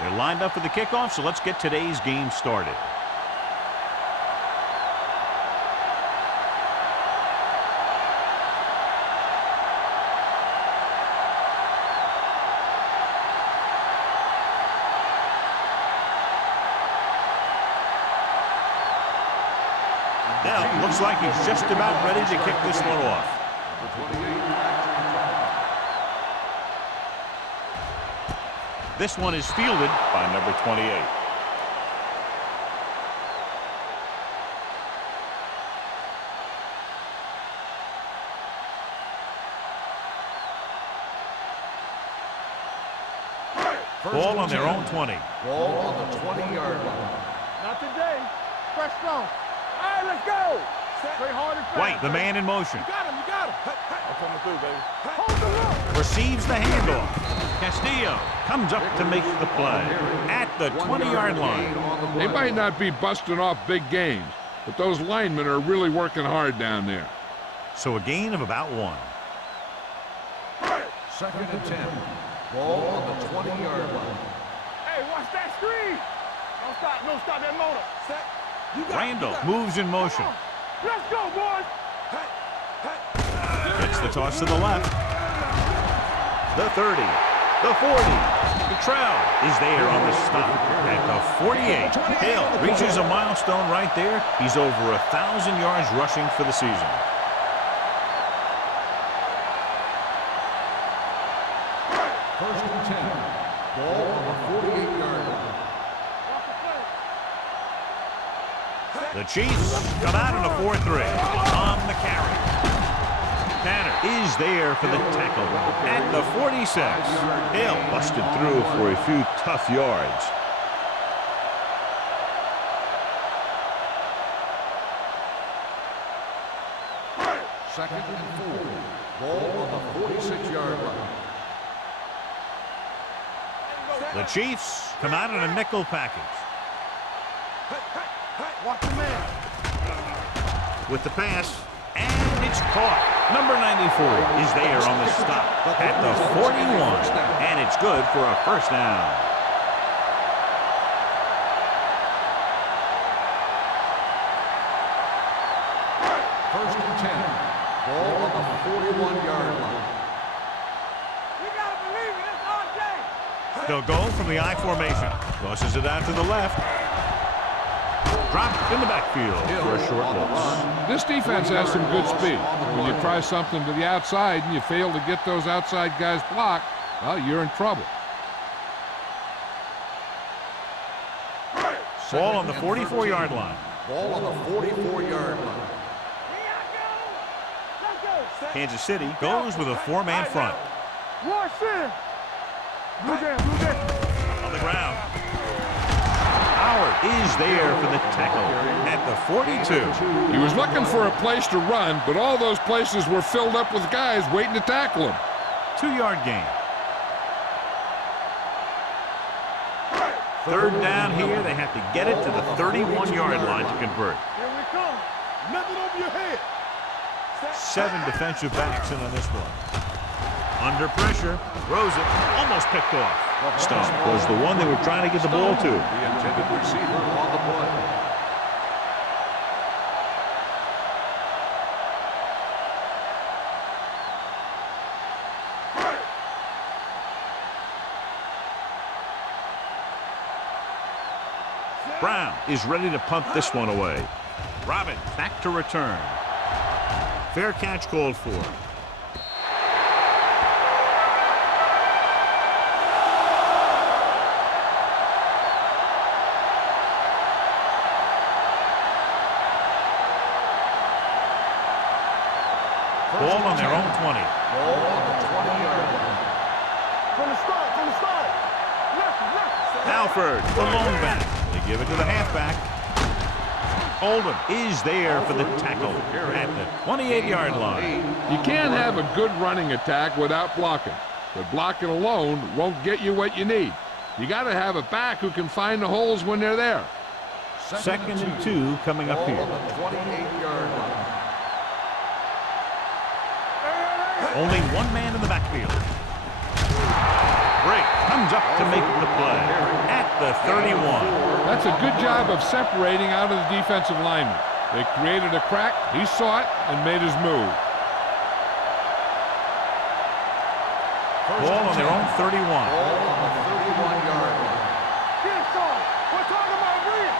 They're lined up for the kickoff, so let's get today's game started. Now, looks like he's just about ready to kick this one off. This one is fielded by number 28. Ball on their own 20. Ball on the 20-yard line. Not today. Fresh strong. All right, let's go. Play hard and fast. White, the man in motion. You got him, you got him. I'm coming through, baby. Hold the look. Receives the handoff. Castillo comes up to make the play at the 20-yard line. They might not be busting off big gains, but those linemen are really working hard down there. So a gain of about 1. 2nd and 10. Ball on the 20-yard line. Hey, watch that screen. Don't stop that motor. Set. Randall moves in motion. Let's go, boys. Gets the toss to the left. The 30. The 40. Cottrell is there on the stop at the 48. Hill reaches a milestone right there. He's over 1,000 yards rushing for the season. First and 10. Ball on the 48-yard line. The Chiefs come out in a 4-3 on the carry. Tanner is there for the tackle at the 46. Hill busted through for a few tough yards. Second and 4. Ball on the 46-yard line. The Chiefs come out in a nickel package. Watch the man. With the pass, and it's caught. Number 94 is there on the stop at the 41, and it's good for a first down. First and 10. Ball on the 41-yard line. We got to believe it. It's RJ. They'll go from the I formation. Tosses it out to the left. Dropped in the backfield for a short loss. This defense has some good speed. When you try something to the outside and you fail to get those outside guys blocked, well, you're in trouble. Ball on the 44-yard line. Ball on the 44-yard line. Kansas City goes with a 4-man front. Rush in. Blue jam. On the ground. Howard is there for the tackle at the 42. He was looking for a place to run, but all those places were filled up with guys waiting to tackle him. 2-yard gain. Third down here. They have to get it to the 31-yard line to convert. Here we come. Nothing over your head. 7 defensive backs in on this one. Under pressure, throws it, almost picked off. Stump was the one they were trying to get the ball to. The intended receiver on the play. Brown is ready to punt this one away. Robin back to return. Fair catch called for. Ball on their own 20. Ball on the 20-yard line. From the start. Left. Alford, the lone back. They give it to the halfback. Oldham is there for the tackle at the 28-yard line. You can't have a good running attack without blocking, but blocking alone won't get you what you need. You got to have a back who can find the holes when they're there. Second and 2 coming up here. Ball on the 28-yard line. Only one man in the backfield. Drake comes up to make the play the 31. That's a good job of separating out of the defensive lineman. They created a crack, he saw it, and made his move. Ball on their own 31. Ball on the 31-yard line. We're talking about real.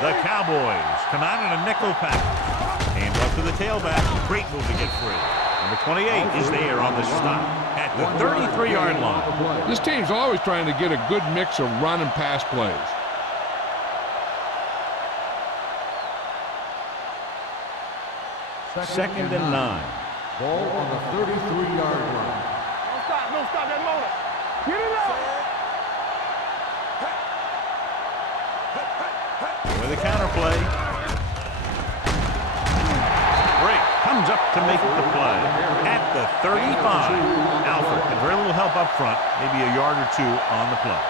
The Cowboys come out in a nickel package. Hand off to the tailback. Great move to get free. Number 28 is there on the stop at the 33-yard line. This team's always trying to get a good mix of run and pass plays. Second and 9. Ball on the 33-yard line. Don't stop that motor. Get it out. With a counter play. Break comes up to make the play at the 35. Alford had very little help up front, maybe a yard or two on the play.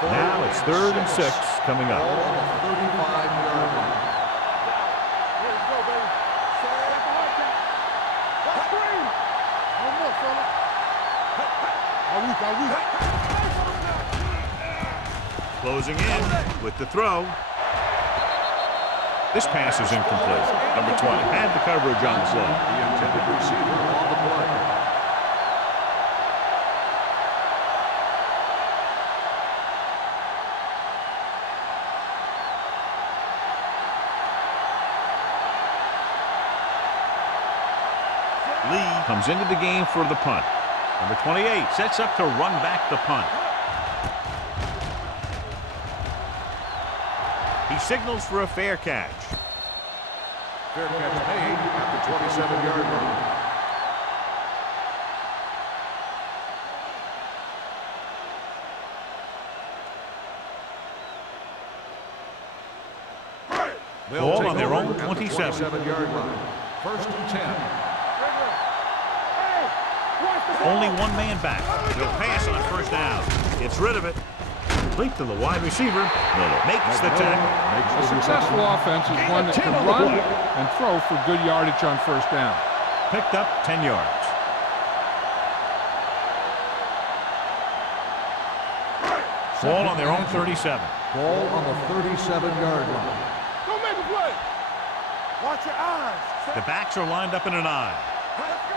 Now it's 3rd and 6 coming up. Ball on the 35-yard line. Let's go, baby. Set the hard count. Let's scream. One more, fella. Closing in with the throw. This pass is incomplete. Number 20 had the coverage on the play. The intended receiver on the play. Lee comes into the game for the punt. Number 28 sets up to run back the punt. He signals for a fair catch. Fair catch made at the 27-yard line. Ball on their own 27. 27-yard line. 1st and 10. Only one man back. He'll pass on 1st down. Gets rid of it. Complete to the wide receiver. Miller makes the tackle. A successful offense is one that can run and throw for good yardage on 1st down. Picked up 10 yards. Ball on their own 37. Ball on the 37-yard line. Go make a play. Watch your eyes. The backs are lined up in an eye. Let's go.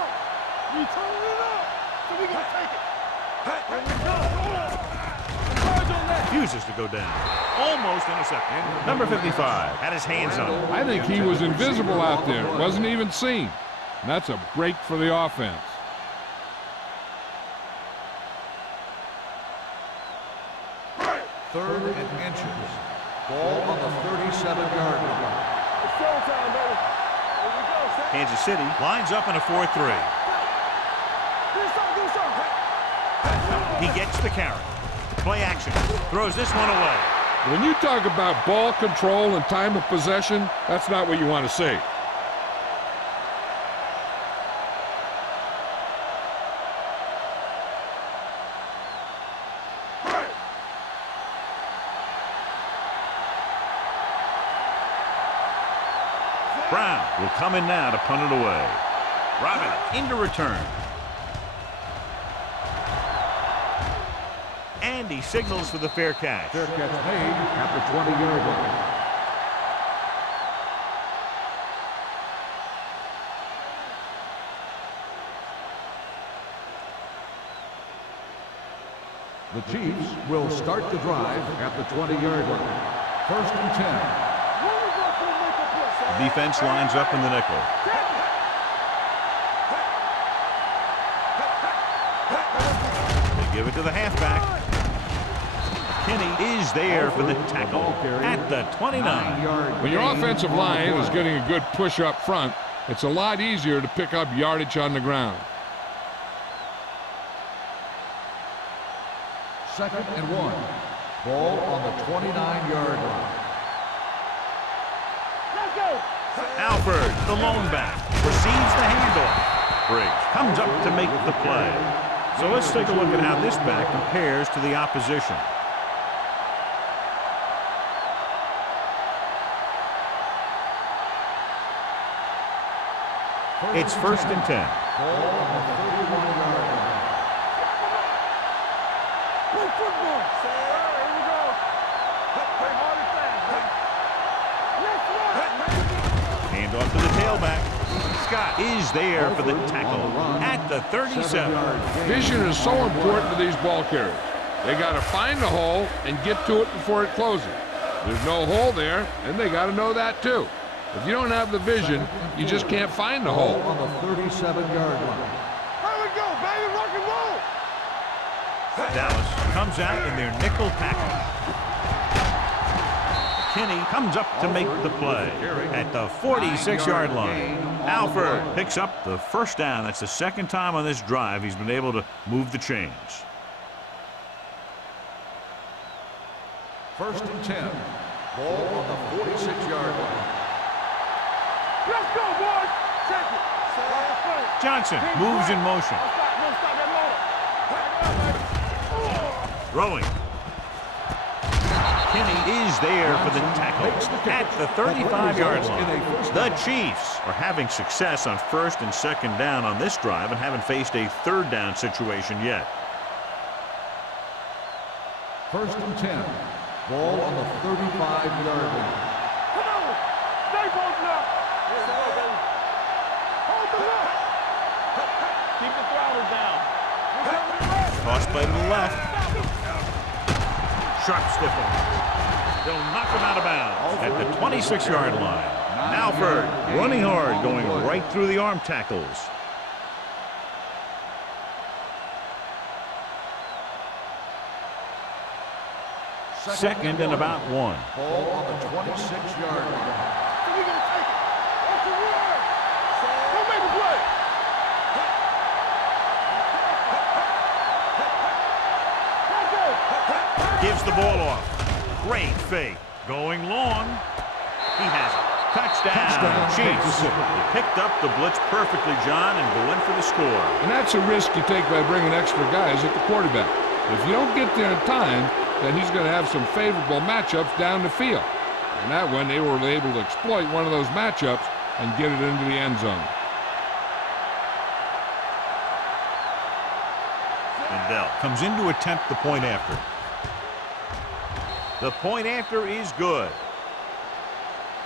We turn it up. So we gotta take it. Here we go. Charge on that. Refuses to go down. Almost intercepted. Number 55 had his hands on it. I think he was invisible out there. Wasn't even seen. And that's a break for the offense. Third and inches. Ball on the 37-yard line. It's showtime, baby. Here we go, Sam. Kansas City lines up in a 4-3. Do something. He gets the carry. Play action. Throws this one away. When you talk about ball control and time of possession, that's not what you want to see. Brown will come in now to punt it away. Robin into return. And he signals for the fair catch. Fair catch made at the 20-yard line. The Chiefs will start the drive at the 20-yard line. 1st and 10. The defense lines up in the nickel. They give it to the halfback. Kenny is there for the tackle at the 29. When your offensive line is getting a good push up front, it's a lot easier to pick up yardage on the ground. 2nd and 1. Ball on the 29-yard line. Alford, the lone back, receives the handoff. Briggs comes up to make the play. So let's take a look at how this back compares to the opposition. It's 1st and 10. Ball on the 31-yard line. Play football. Here we go. Play hard and fast. Hand off to the tailback. Scott is there for the tackle at the 37. Vision is so important to these ball carriers. They got to find the hole and get to it before it closes. There's no hole there, and they got to know that too. If you don't have the vision, you just can't find the hole. On the 37-yard line. Here we go, baby. Rock and roll. Dallas comes out in their nickel tackle. Kinney comes up to make the play at the 46-yard line. Alford picks up the first down. That's the second time on this drive he's been able to move the chains. 1st and 10. Ball on the 46-yard line. Let's go, boys. Check it. Johnson moves in motion. Don't stop that motor. Throwing. Kinney is there for the tackle at the 35-yard line. The Chiefs are having success on 1st and 2nd down on this drive and haven't faced a 3rd down situation yet. 1st and 10. Ball on the 35-yard line. Come on. Stay posted up. Hold the look. Keep the throttle down. Toss play to the left. Sharp stiff one. They'll knock him out of bounds at the 26-yard line. Alford running hard, going right through the arm tackles. Second and about 1. Ball on the 26-yard line. We're going to take it. Off the run. Don't make a play. Gives the ball off. Great fake. Going long. He has it. Touchdown, Chiefs. He picked up the blitz perfectly, John, and go in for the score. And that's a risk you take by bringing extra guys at the quarterback. If you don't get there in time, then he's going to have some favorable matchups down the field. And that one, they were able to exploit one of those matchups and get it into the end zone. Bell comes in to attempt the point after. The point after is good.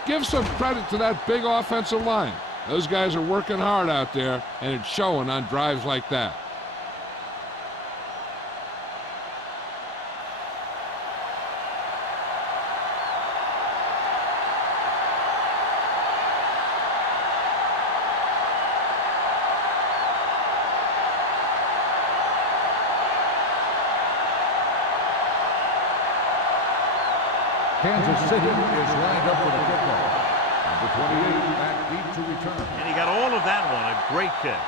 Give some credit to that big offensive line. Those guys are working hard out there, and it's showing on drives like that. Kansas City is lined up for the kickoff. Number 28 back deep to return. And he got all of that one. A great kick.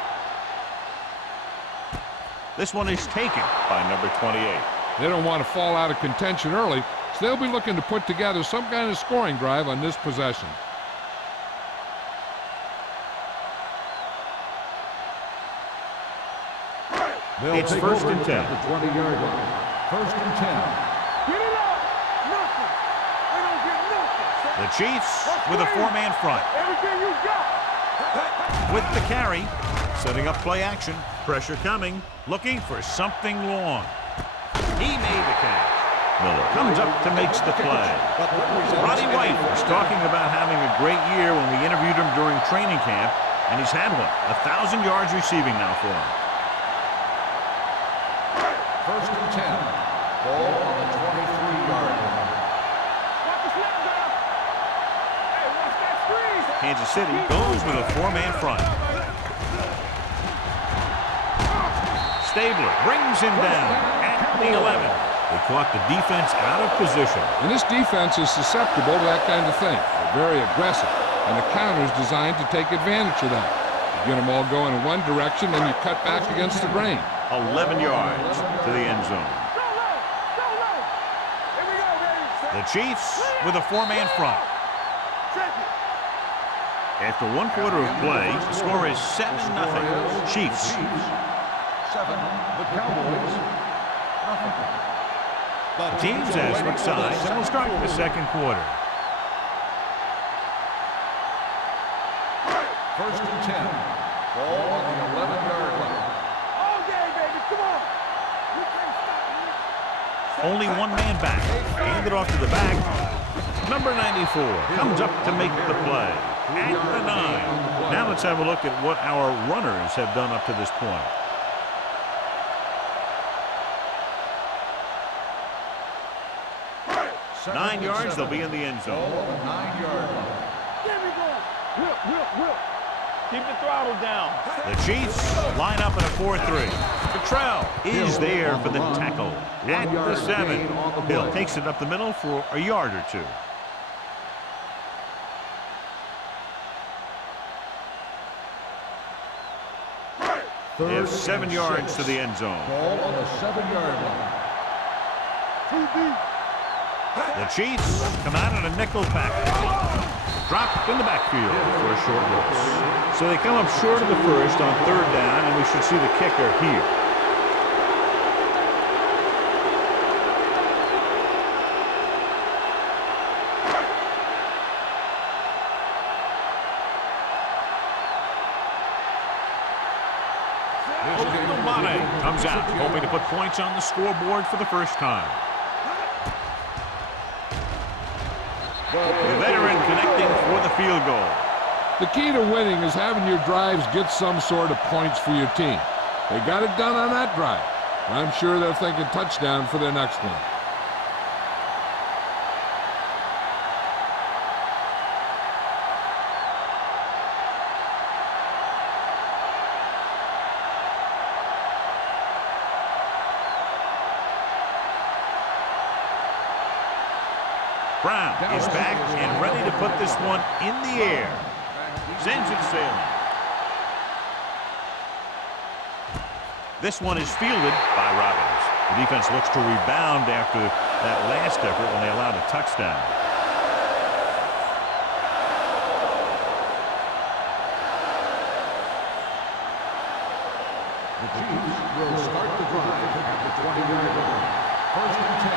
This one is taken by number 28. They don't want to fall out of contention early, so they'll be looking to put together some kind of scoring drive on this possession. It's 1st and 10. At the 20-yard line. 1st and 10. Get it up. Nothing. They don't get nothing. The Chiefs with a 4-man front. Everything you got. With the carry, setting up play action. Pressure coming, looking for something long. He made the catch. Miller comes up to makes the play. Roddy White was talking about having a great year when we interviewed him during training camp, and he's had one. 1,000 yards receiving now for him. 1st and 10. Ball on the 23-yard line. Watch the snap down. Hey, watch that screen. Kansas City goes with a 4-man front. Stabler brings him down at the 11. They caught the defense out of position. And this defense is susceptible to that kind of thing. They're very aggressive, and the counter is designed to take advantage of that. You get them all going in one direction, then you cut back against the grain. 11 yards to the end zone. Go low. Go low. Here we go, baby. The Chiefs with a 4-man front. Check it. After 1 quarter of play, the score is 7-0. Chiefs. 7. The Cowboys. Nothing. The teams as switch sides, and we'll start the second quarter. 1st and 10. Ball on the 11-yard line. All day, baby. Come on. You can't stop me. Only one man back. Hand it off to the back. Number 94 comes up to make the play at the 9. Now let's have a look at what our runners have done up to this point. Second 9 and yards, 7. they'll be in the end Ball zone. on the 9-yard line. Get me going. Whip. Keep the throttle down. The Chiefs line up in a 4-3. Cottrell is there for the tackle at the 7. Hill takes it up the middle for a yard or two. They have 7 yards to the end zone. Ball on the 7-yard line. Too deep. The Chiefs come out in a nickel package. Drop in the backfield for a short loss. So they come up short of the first on 3rd down, and we should see the kicker here. Mane comes out, hoping to put points on the scoreboard for the first time. The veteran connecting for the field goal. The key to winning is having your drives get some sort of points for your team. They got it done on that drive. I'm sure they're thinking touchdown for their next one. Brown is back and ready to put this one in the air. Sends it sailing. This one is fielded by Robbins. The defense looks to rebound after that last effort when they allowed a touchdown. The Chiefs will start the drive at the 20-yard line. 1st and 10.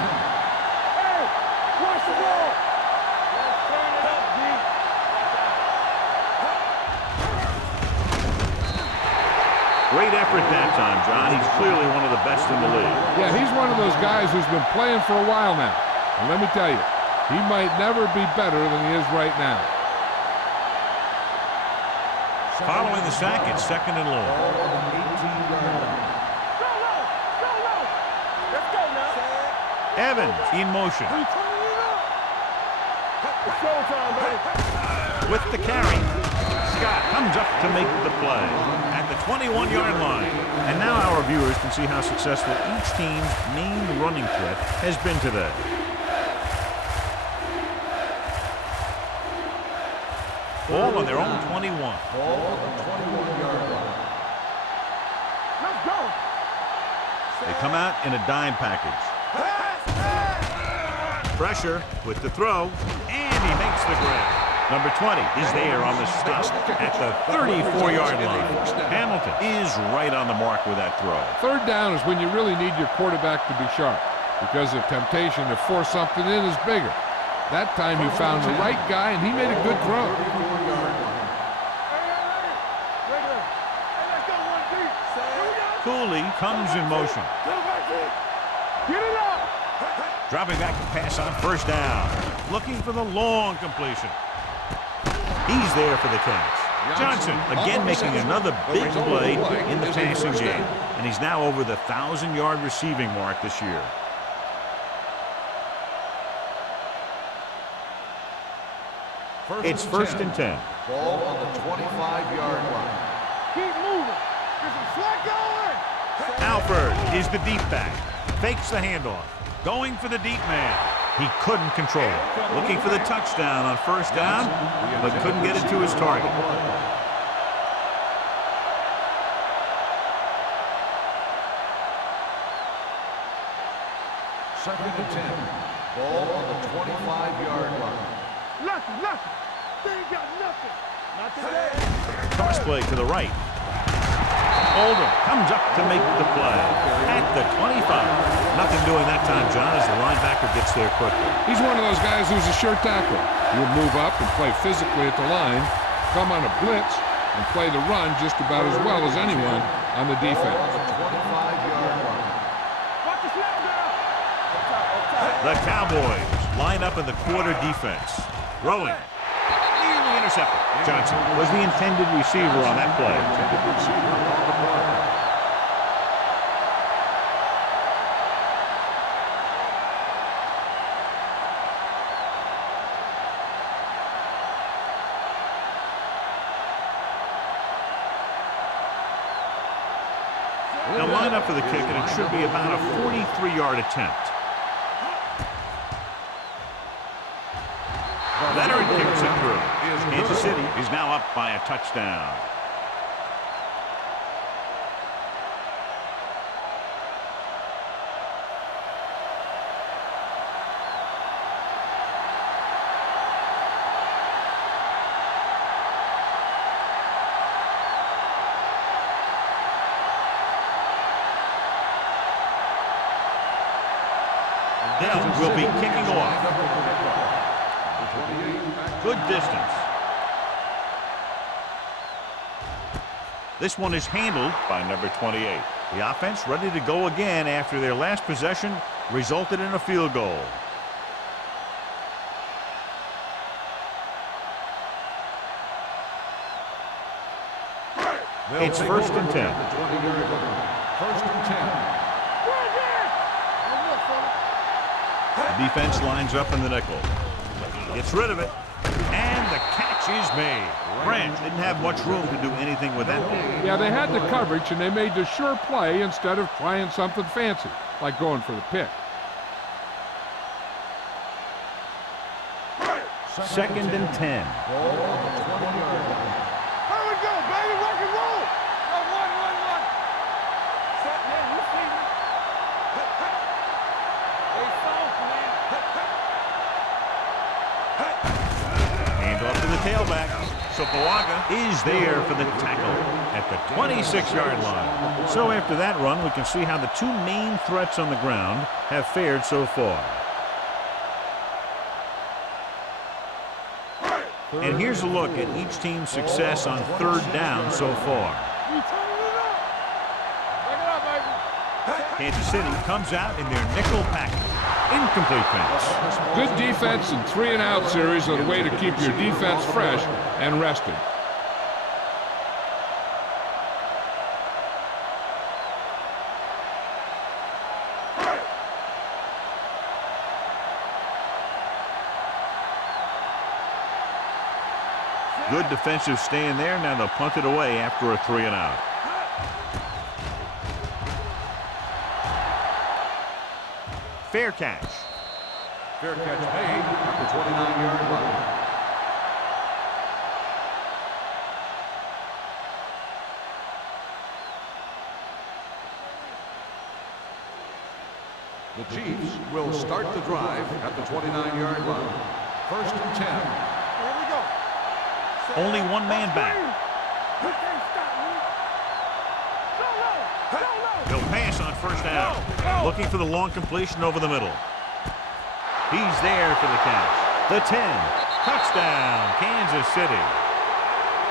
Hey, watch the ball. Let's turn it up, D. Great effort that time, John. He's clearly one of the best in the league. Yeah, he's one of those guys who's been playing for a while now. And let me tell you, he might never be better than he is right now. Following the sack, it's 2nd and long. Ball on the 18-yard line. Go low. Let's go now. Evans in motion. We turning it up. It's showtime, baby. With the carry, Scott comes up to make the play at the 21-yard line. And now our viewers can see how successful each team's main running threat has been today. Ball on their own 21. Ball on the 21-yard line. Let's go. They come out in a dime package. Pressure with the throw, and he makes the grab. Number 20 is there on the stop at the 34-yard line. Hamilton is right on the mark with that throw. 3rd down is when you really need your quarterback to be sharp because the temptation to force something in is bigger. That time he found the right guy, and he made a good throw. 34-yard line. Hey, regular. Hey, let's go 1 deep. Here we go. Cooley comes in motion. Get it back in. Get it up. Dropping back to pass on 1st down. Looking for the long completion. He's there for the catch. Johnson again making another big play in the passing game. And he's now over the 1,000-yard receiving mark this year. It's 1st and 10. Ball on the 25-yard line. Keep moving. Get some slack going. Alford is the deep back. Fakes the handoff. Going for the deep man. He couldn't control it. Looking for the touchdown on 1st down, but couldn't get it to his target. Second and 10. Ball on the 25-yard line. Lucky. They ain't got nothing. Not today. Cross play to the right. Oldham comes up to make the play at the 25. Nothing doing that time, John, as the linebacker gets there quickly. He's one of those guys who's a sure tackler. He'll move up and play physically at the line, come on a blitz, and play the run just about as well as anyone on the defense. The Cowboys line up in the quarter defense. Throwing. Nearly intercepted. Johnson was the intended receiver on that play. They'll line up for the kick, and it should be about a 43-yard attempt. Veteran kicks it through. Kansas City is now up by a touchdown. Dell will be kicking off. Good distance. This one is handled by number 28. The offense ready to go again after their last possession resulted in a field goal. It's 1st and 10. 1st and 10. The defense lines up in the nickel. Gets rid of it. And the catch is made. Branch didn't have much room to do anything with that ball. Yeah, they had the coverage, and they made the sure play instead of trying something fancy, like going for the pick. 2nd and 10. Here we go, baby. Rock and roll. One. Set, man. You see me? Hey, soft, man. Hand off to the tailback. Sopoaga is there for the tackle at the 26-yard line. So after that run, we can see how the two main threats on the ground have fared so far. And here's a look at each team's success on 3rd down so far. Kansas City comes out in their nickel package. Incomplete pass. Good defense and 3-and-out series are the way to keep your defense fresh and rested. Good defensive stand there. Now they'll punt it away after a 3-and-out. Fair catch. Fair catch made at the 29-yard line. The Chiefs will start the drive at the 29-yard line. 1st and 10. Here we go. Only one man back. You can't stop me. Go low. He'll pass on 1st down. Looking for the long completion over the middle. He's there for the catch. The 10. Touchdown, Kansas City.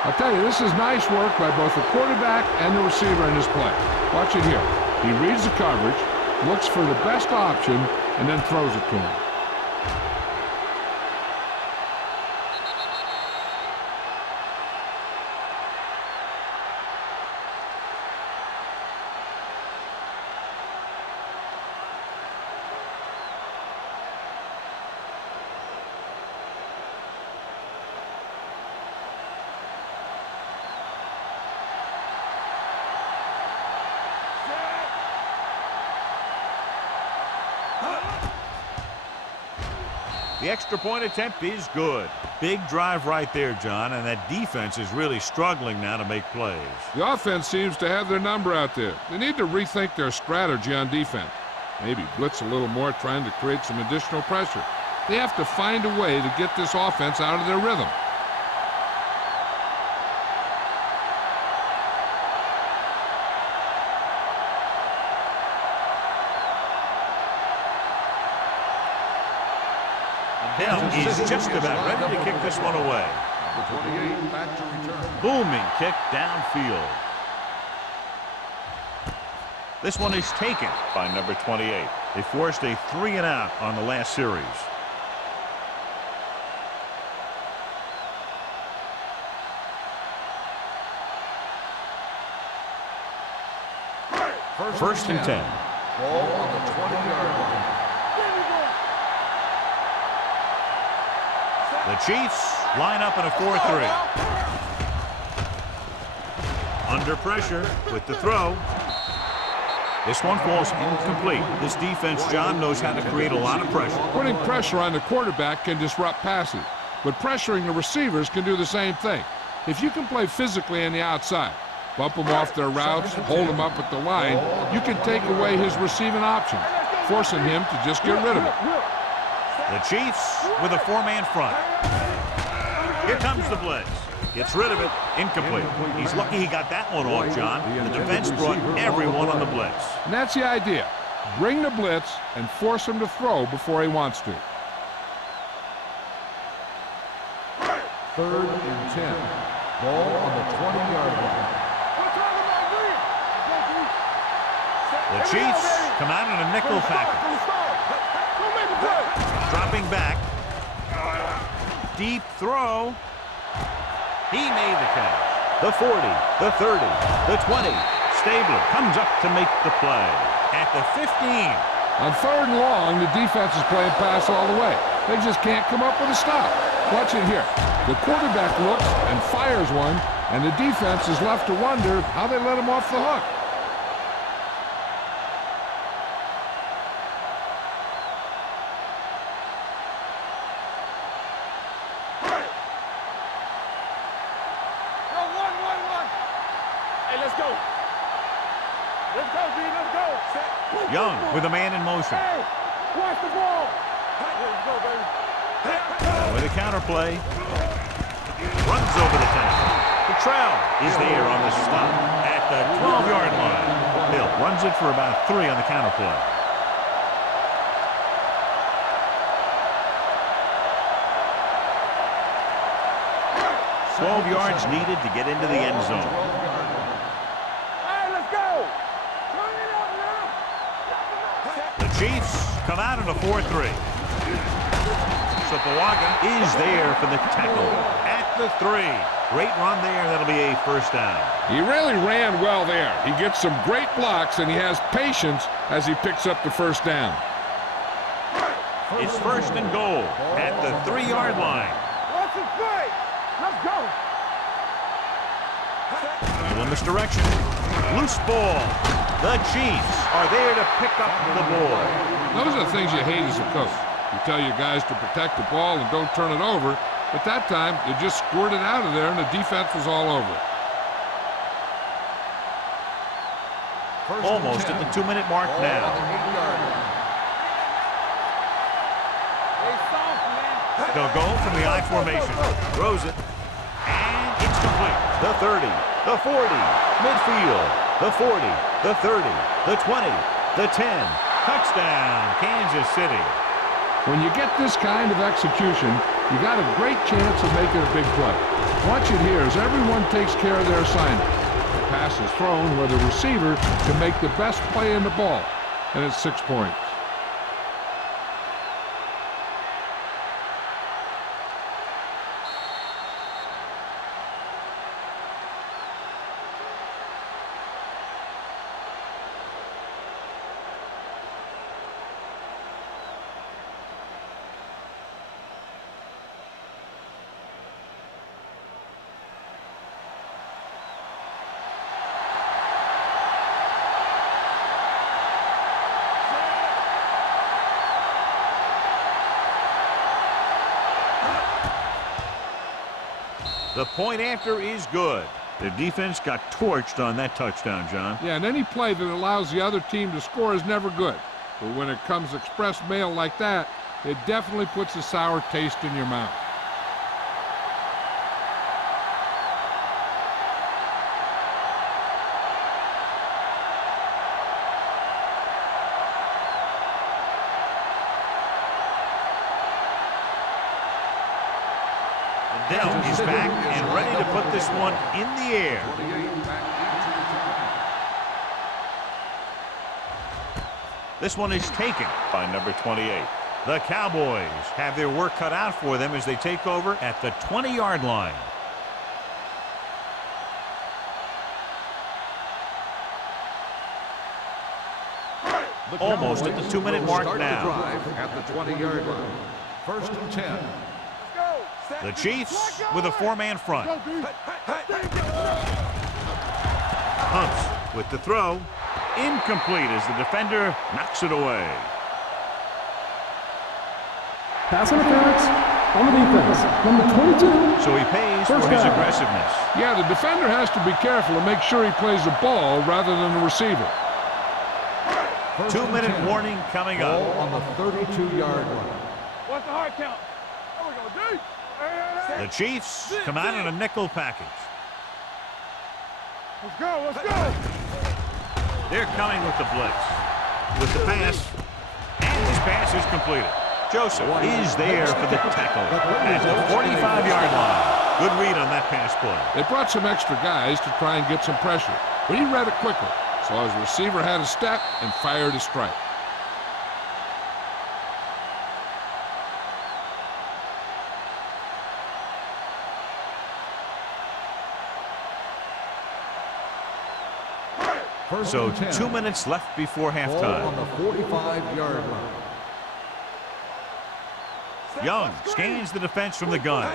I'll tell you, this is nice work by both the quarterback and the receiver in this play. Watch it here. He reads the coverage, looks for the best option, and then throws it to him. The extra point attempt is good. Big drive right there, John, and that defense is really struggling now to make plays. The offense seems to have their number out there. They need to rethink their strategy on defense. Maybe blitz a little more, trying to create some additional pressure. They have to find a way to get this offense out of their rhythm. Dell is just about ready to kick this one away. Number 28, back to return. Booming kick downfield. This one is taken by number 28. They forced a 3-and-out on the last series. First and 10. Ball on the 20-yard line. The Chiefs line up in a 4-3. Under pressure with the throw. This one falls incomplete. This defense, John, knows how to create a lot of pressure. Putting pressure on the quarterback can disrupt passing, but pressuring the receivers can do the same thing. If you can play physically on the outside, bump them off their routes, hold them up at the line, you can take away his receiving options, forcing him to just get rid of it. The Chiefs with a 4-man front. Here comes the blitz. Gets rid of it. Incomplete. He's lucky he got that one off, John. The defense brought everyone on the blitz. And that's the idea. Bring the blitz and force him to throw before he wants to. Third and 10. Ball on the 20-yard line. The Chiefs come out in a nickel package. Dropping back. Deep throw. He made the catch. The 40, the 30, the 20. Stabler comes up to make the play. At the 15. On 3rd and long, the defense is playing pass all the way. They just can't come up with a stop. Watch it here. The quarterback looks and fires one, and the defense is left to wonder how they let him off the hook. Young with a man in motion. Hey, watch the ball. Let's go, baby. With a counter play. Runs over the tackle. Cottrell is there on the stop at the 12-yard line. Hill runs it for about 3 on the counter play. $12 yards needed to get into the end zone. Hey, let's go. The Chiefs come out in a 4-3. Sopoaga is there for the tackle at the 3. Great run there. That'll be a first down. He really ran well there. He gets some great blocks, and he has patience as he picks up the first down. It's first and goal at the 3-yard line. Watch it play. Let's go. In this direction. Loose ball. The Chiefs are there to pick up the ball. Those are the things you hate as a coach. You tell your guys to protect the ball and don't turn it over, but that time they just squirted out of there and the defense was all over it. Almost at the 2-minute mark now. They'll go from the I formation. Throws it. And it's complete. The 30, the 40, midfield, the 40, the 30, the 20, the 10. Touchdown, Kansas City. When you get this kind of execution, you got a great chance of making a big play. Watch it here as everyone takes care of their assignment. The pass is thrown where the receiver can make the best play in the ball, and it's 6 points. The point after is good. The defense got torched on that touchdown, John. Yeah, and any play that allows the other team to score is never good. But when it comes express mail like that, it definitely puts a sour taste in your mouth. The Dell is back and ready to put this one in the air. 28, back deep to return. This one is taken by number 28. The Cowboys have their work cut out for them as they take over at the 20-yard line. Almost at the 2-minute mark now. At the 20-yard line. 1st and 10. The Chiefs with a 4-man front. Hunts with the throw. Incomplete as the defender knocks it away. Pass interference on the defense. Number 22. So he pays for his aggressiveness. Yeah, the defender has to be careful to make sure he plays the ball rather than the receiver. 2-minute warning coming up. Ball on the 32-yard line. What's the hard count? There we go, dude. The Chiefs come out in a nickel package. Let's go, let's go. They're coming with the blitz. With the pass. And his pass is completed. Joseph is there for the tackle at the 45-yard line. Good read on that pass play. They brought some extra guys to try and get some pressure, but he read it quickly. So his receiver had a step and fired a strike. So 2 minutes left before Ball halftime. on the 45-yard line. Young scans the defense from the gun.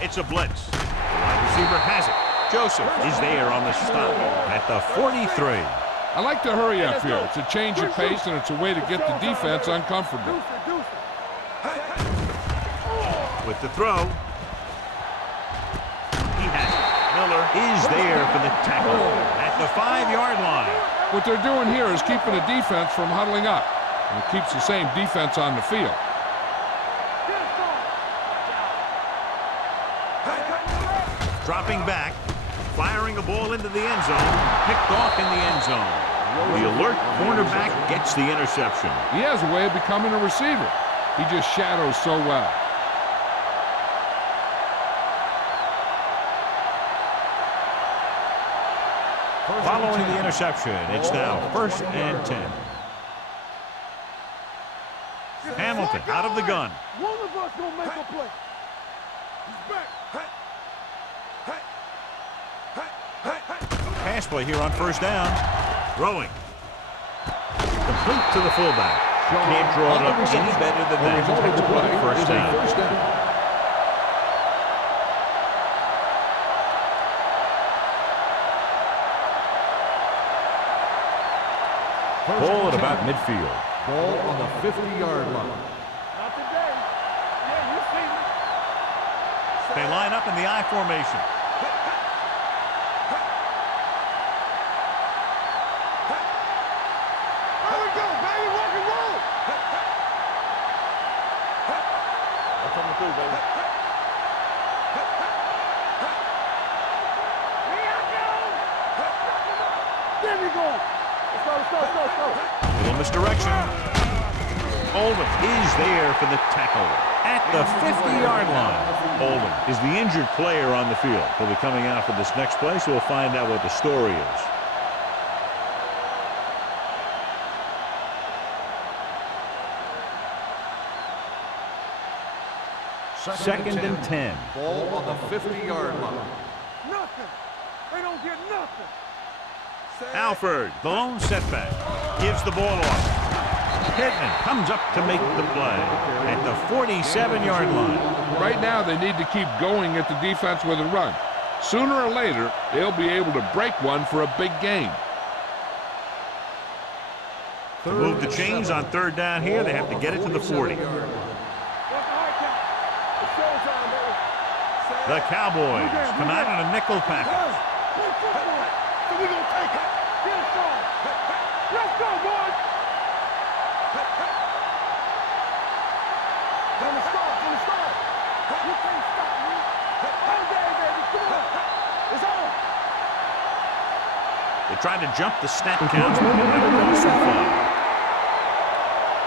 It's a blitz. The wide receiver has it. Joseph is there on the stop at the 43. I like to hurry up here. It's a change of pace, and it's a way to get the defense uncomfortable. With the throw. He has it. Miller is there for the tackle at the 5-yard line. What they're doing here is keeping the defense from huddling up, and it keeps the same defense on the field. Dropping back, firing a ball into the end zone, picked off in the end zone. The alert cornerback gets the interception. He has a way of becoming a receiver. He just shadows so well. Following the interception, it's now 1st and 10. Hamilton out of the gun. One of us gonna make a play. He's back. Pass play here on 1st down. Throwing. Complete to the fullback. Can't draw it up any better than that. Textbook 1st down. Ball at about midfield. Ball on the 50-yard line. Not today. Yeah, you see me. They line up in the I formation. There we go, baby. Rock and roll. That's coming through, baby. There we go. Let's go. Little misdirection. Oldham is there for the tackle at the 50-yard line. Oldham is the injured player on the field. He'll be coming out for this next play, so we'll find out what the story is. Second and 10. Ball on the 50-yard line. Nothing. They don't get nothing. Alford, the lone setback, gives the ball off. Pittman comes up to make the play at the 47-yard line. Right now, they need to keep going at the defense with a run. Sooner or later, they'll be able to break one for a big gain. To move the chains on 3rd down here, they have to get it to the 40. The Cowboys come out in a nickel package. So we gonna take it. Get it started. Let's go, boys. From the start. You can't stop me. All day, baby. Come on. It's on. They tried to jump the snap count. Never goes so far.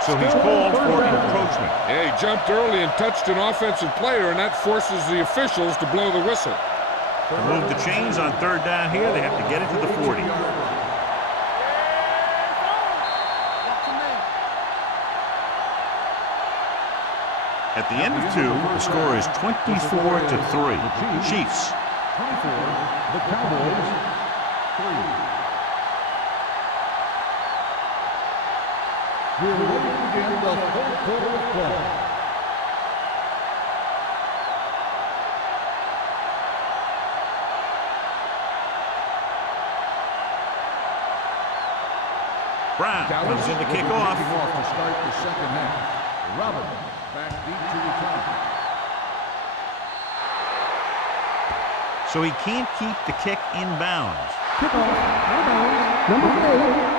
So he's called for encroachment. Yeah, he jumped early and touched an offensive player, and that forces the officials to blow the whistle. To move the chains on third down here, they have to get it to the 40. At the end of 2, the score is 24-3. Chiefs. 24, the Cowboys, 3. We're ready to begin the fourth quarter of play. Brown comes in to kick off. Kicking off to start the second half. Robin back deep to return. So he can't keep the kick in bounds. Kickoff, out of bounds, number 8.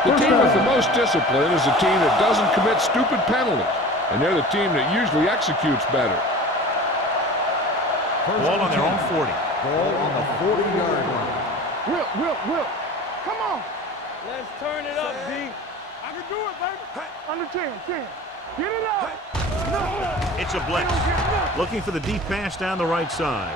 The team with the most discipline is the team that doesn't commit stupid penalties, and they're the team that usually executes better. Ball on their own 40. Ball on the 40-yard line. Will. Come on. Let's turn it up, D. I can do it, baby. Under 10. Get it up. No. It's a blitz. Looking for the deep pass down the right side.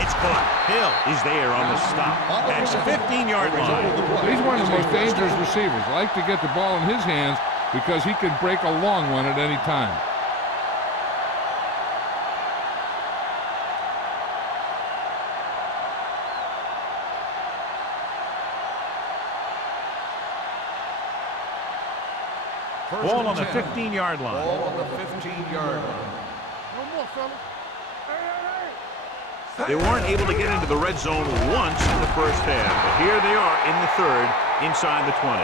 It's caught. Hill is there on the stop. That's a 15-yard line. He's one of the most dangerous receivers. I like to get the ball in his hands because he can break a long one at any time. Ball on the 15-yard line. Ball on the 15-yard line. No more, fellas. Hey. They weren't able to get into the red zone once in the first half, but here they are in the third, inside the 20.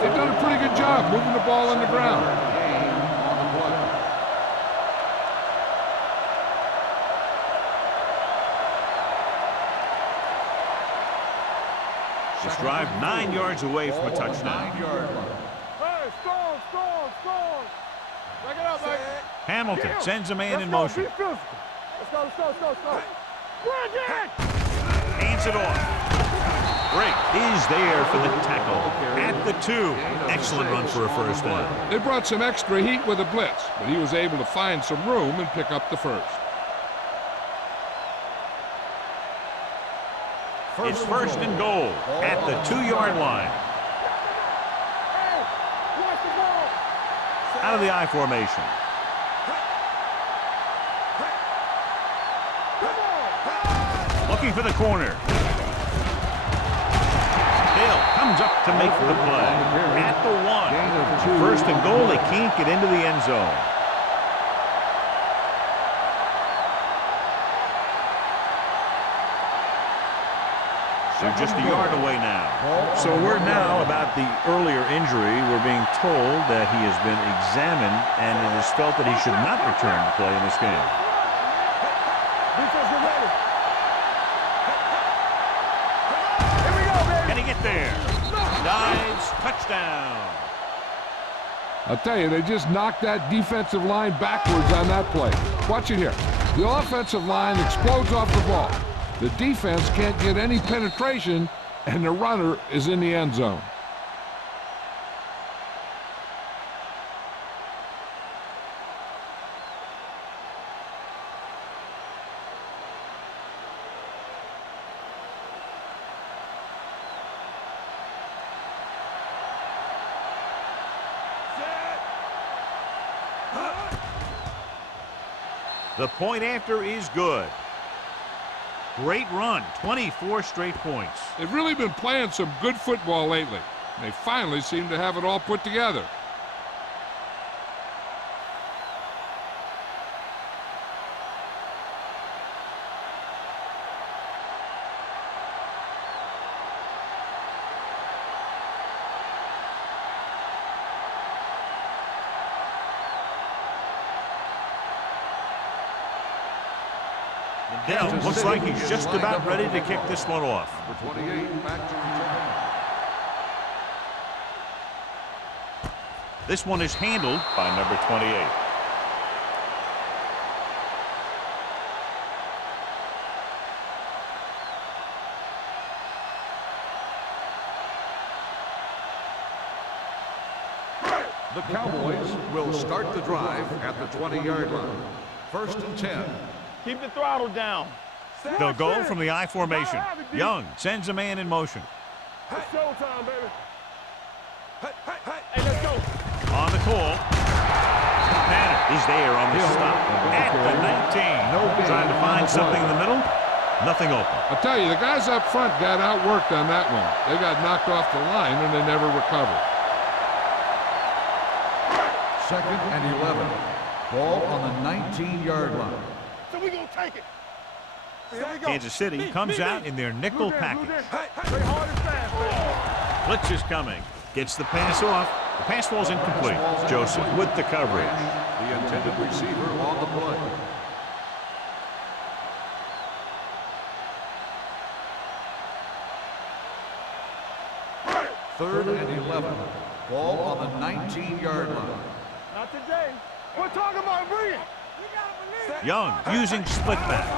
They've done a pretty good job moving the ball on the ground. Game on the play. This drive 9 yards away from a touchdown. 9-yard line. Hey, score. Back it up, baby. Hamilton sends a man in Let's motion. go, be physical. Let's go. Bring it! Hands it off. Break is there for the tackle. At the 2. Excellent run for a first down. They brought some extra heat with a blitz, but he was able to find some room and pick up the first. It's first and goal at the 2-yard line. Hey, watch the ball. Out of the I formation. Looking for the corner. Hill comes up to make the play. At the 1. First and goal, they can't get into the end zone. They're just a yard away now. So word now about the earlier injury. We're being told that he has been examined and it is felt that he should not return to play in this game. Defense, get ready. Here we go, baby. Can he get there? Dives, touchdown. I'll tell you, they just knocked that defensive line backwards on that play. Watch it here. The offensive line explodes off the ball. The defense can't get any penetration, and the runner is in the end zone. The point after is good. Great run, 24 straight points. They've really been playing some good football lately. They finally seem to have it all put together. Dell looks like he's just about ready to kick this one off. Number 28 back to return. This one is handled by number 28. The Cowboys will start the drive at the 20-yard line. 1st and 10. Keep the throttle down. They'll go from the I formation. Young sends a man in motion. It's showtime, baby. Hey, let's go. On the call. Manor is there on the stop at the 19. Trying to find something in the middle. Nothing open. I'll tell you, the guys up front got outworked on that one. They got knocked off the line and they never recovered. 2nd and 11. Ball on the 19-yard line. So we gonna take it. Here we go. Kansas City comes out in their nickel package. Play hard and fast, baby. Blitz is coming. Gets the pass off. The pass falls incomplete. Joseph with the coverage. The intended receiver on the play. Third and 11. Ball on the 19-yard line. Not today. We're talking about brilliant. Young using split back.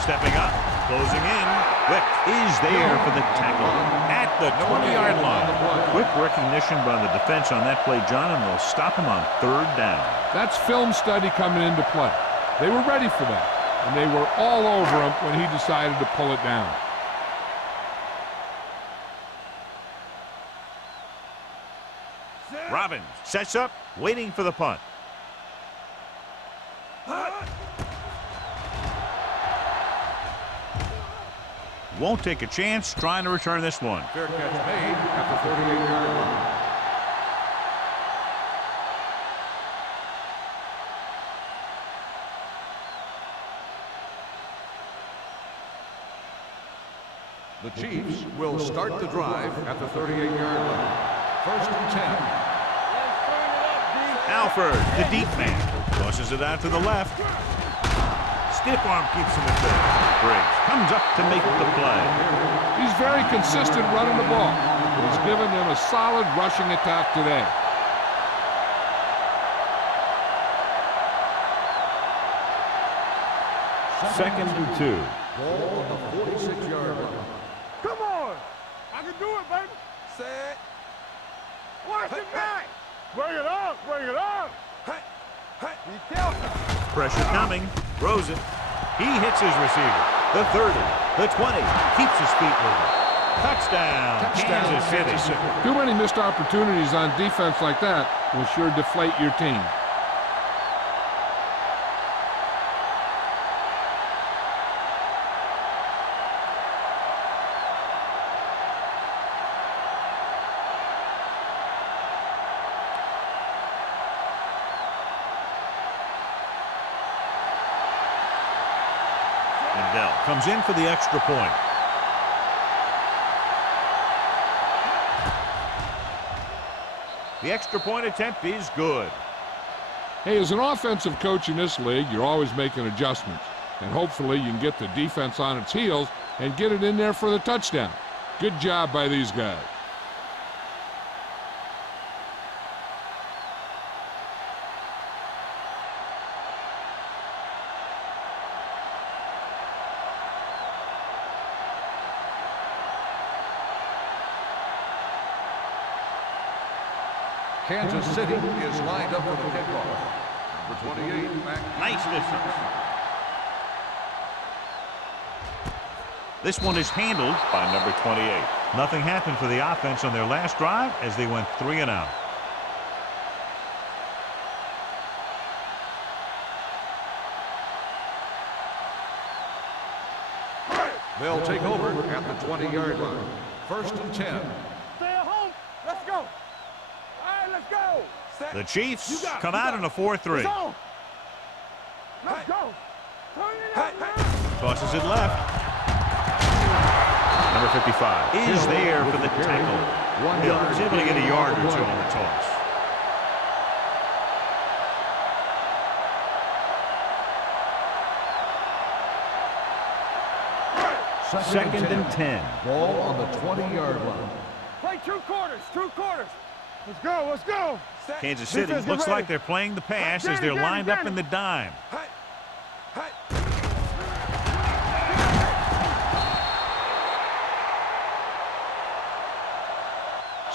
Stepping up. Closing in. Wick is there for the tackle at the 20-yard line. Quick recognition by the defense on that play, John, and they'll stop him on 3rd down. That's film study coming into play. They were ready for that, and they were all over him when he decided to pull it down. Robbins sets up, waiting for the punt. Won't take a chance trying to return this one. Fair catch made at the 38-yard line. The Chiefs will start the drive at the 38-yard line. 1st and 10. Alford, the deep man, tosses it out to the left. Stiff arm keeps him at bay. Briggs comes up to make the play. He's very consistent running the ball. He's given them a solid rushing attack today. Second and 2. Ball on the 46-yard line. Come on. I can do it, baby. Set. Watch it back. Bring it up. Bring it up. Be careful. Pressure coming. Throws it. He hits his receiver. The 30, the 20. Keeps his feet moving. Touchdown, Kansas City. Too many missed opportunities on defense like that will sure deflate your team. Dell comes in for the extra point. The extra point attempt is good. Hey, as an offensive coach in this league, you're always making adjustments. And hopefully you can get the defense on its heels and get it in there for the touchdown. Good job by these guys. Kansas City is lined up for the kickoff. Number 28, back. Nice distance. This one is handled by number 28. Nothing happened for the offense on their last drive as they went 3 and out. They'll take over at the 20-yard line. 1st and 10. Stay at home. Let's go. All right, let's go. The Chiefs come out in a 4-3. Let's go. Turn it up, man. Tosses it left. Number 55 is there for the tackle. Hill is able to get a yard or two on the toss. Second and 10. Ball on the 20-yard line. Play 2 quarters. 2 quarters. Let's go. Let's go. Kansas City looks like they're playing the pass as they're lined up in the dime.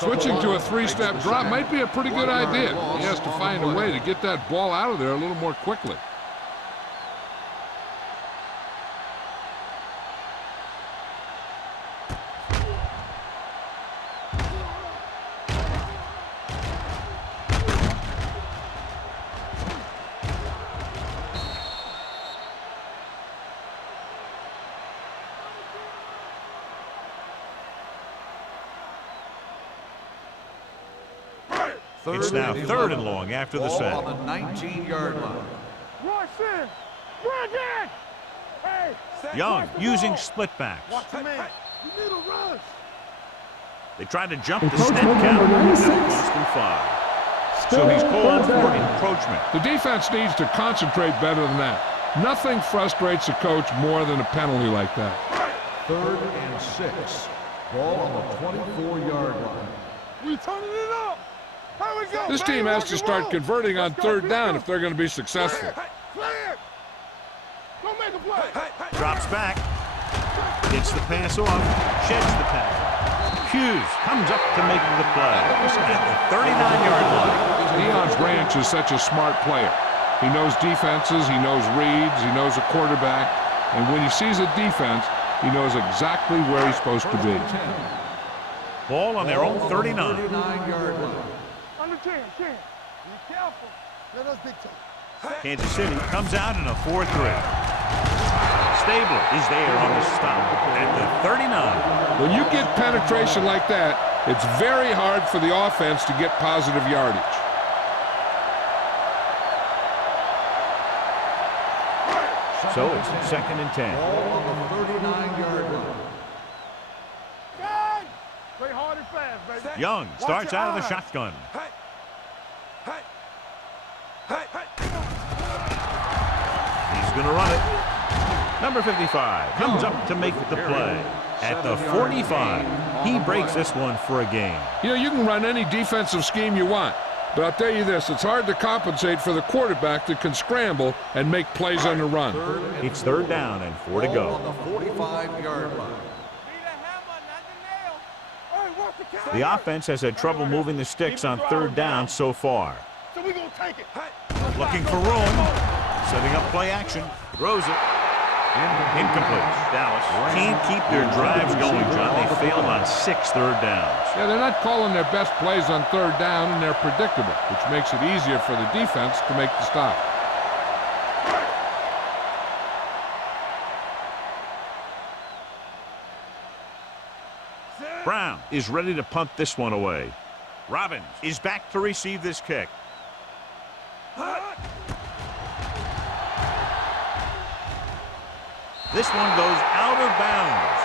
Switching to a three-step drop might be a pretty good idea. He has to find a way to get that ball out of there a little more quickly. It's now 3rd and long after the set. On the 19-yard line. Rush in. Run again. Hey. Young using split backs. Watch the man. You need a rush. They tried to jump the Encroachment snap count. number 96. That cost them 5. So he's Still called third for down. encroachment. The defense needs to concentrate better than that. Nothing frustrates a coach more than a penalty like that. 3rd and 6. Ball on the 24-yard line. We turning it up. Here we go. This team has to start converting on 3rd down if they're going to be successful. Flag. Don't make a play. Drops back. Gets the pass off. Sheds the pass. Hughes comes up to make the play at the 39-yard line. Deion's Branch is such a smart player. He knows defenses, he knows reads, he knows a quarterback, and when he sees a defense, he knows exactly where he's supposed to be. Ball on their own 39. 39-yard line. Under 10. Be careful. Let us dictate. Kansas City comes out in a 4-3. Stabler is there on the stop at the 39. When you get penetration like that, it's very hard for the offense to get positive yardage. So it's 2nd and 10. Ball on the 39-yard line. Good. Play hard and fast, baby. Young starts your out of the eyes. shotgun. He's going to run it. Number 55 comes up to make the play at the 45. He breaks this one for a gain. You know, you can run any defensive scheme you want, but I'll tell you this, it's hard to compensate for the quarterback that can scramble and make plays on the run. It's 3rd down and 4 to Ball go. on the 45-yard line. Hey, watch the count. The offense has had trouble moving the sticks on 3rd down so far. So we gonna take it. Looking for room. Setting up play action. Throws it. Incomplete. Dallas can't keep their drives going, John. They failed on 6 third downs. Yeah, they're not calling their best plays on 3rd down, and they're predictable, which makes it easier for the defense to make the stop. Brown is ready to punt this one away. Robbins is back to receive this kick. This one goes out of bounds.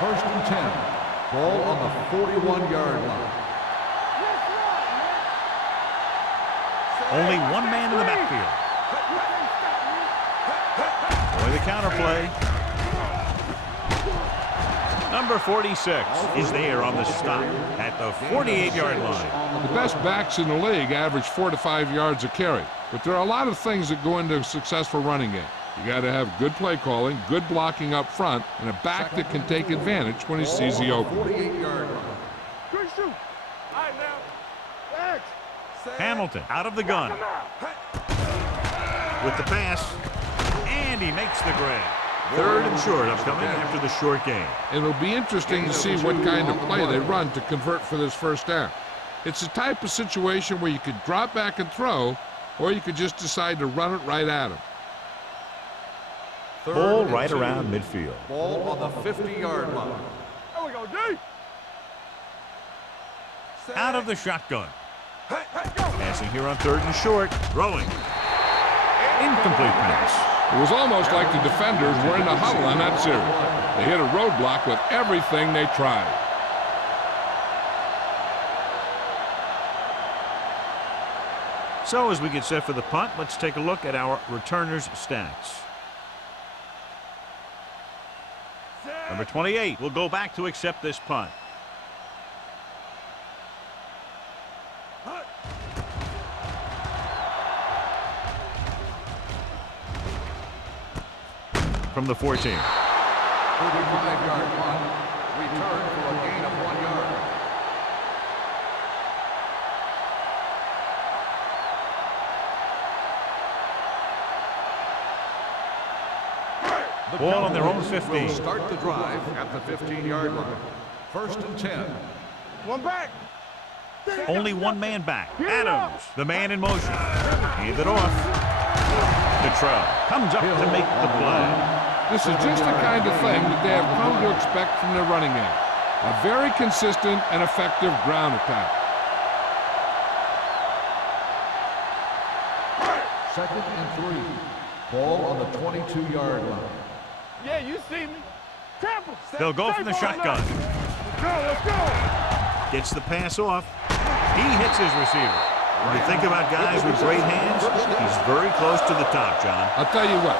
First and 10. Ball on the 41-yard line. Only one man in the backfield. Boy, the counter play. Number 46 is there on the stop at the 48-yard line. The best backs in the league average 4 to 5 yards a carry, but there are a lot of things that go into a successful running game. You got to have good play calling, good blocking up front, and a back that can take advantage when he sees the opening. 48-yard line. Good shoot. All right, now. Thanks. Hamilton out of the gun with the pass, and he makes the grab. 3rd and short upcoming after the short game. It'll be interesting to see what kind of play they run to convert for this 1st down. It's the type of situation where you could drop back and throw, or you could just decide to run it right at him. Ball right around midfield. Ball on the 50-yard line. There we go, D. Out of the shotgun. Passing here on 3rd and short. Throwing. Incomplete pass. It was almost like the defenders were in a huddle on that series. They hit a roadblock with everything they tried. So as we get set for the punt, let's take a look at our returners' stats. Number 28 will go back to accept this punt. from the 14. 35-yard punt. Return for a gain of 1 yard. Ball on their own 15. Will start the drive at the 15-yard line. First and 10. One back. Only one man back. Adams, the man in motion. Hand it off. Cottrell comes up to make the play. This is just the kind of thing that they have come to expect from their running game. A very consistent and effective ground attack. Second and 3. Ball on the 22-yard line. Yeah, you see me. Temple. They'll go from the shotgun. Let's go, let's go. Gets the pass off. He hits his receiver. When you think about guys with great hands, he's very close to the top, John. I'll tell you what,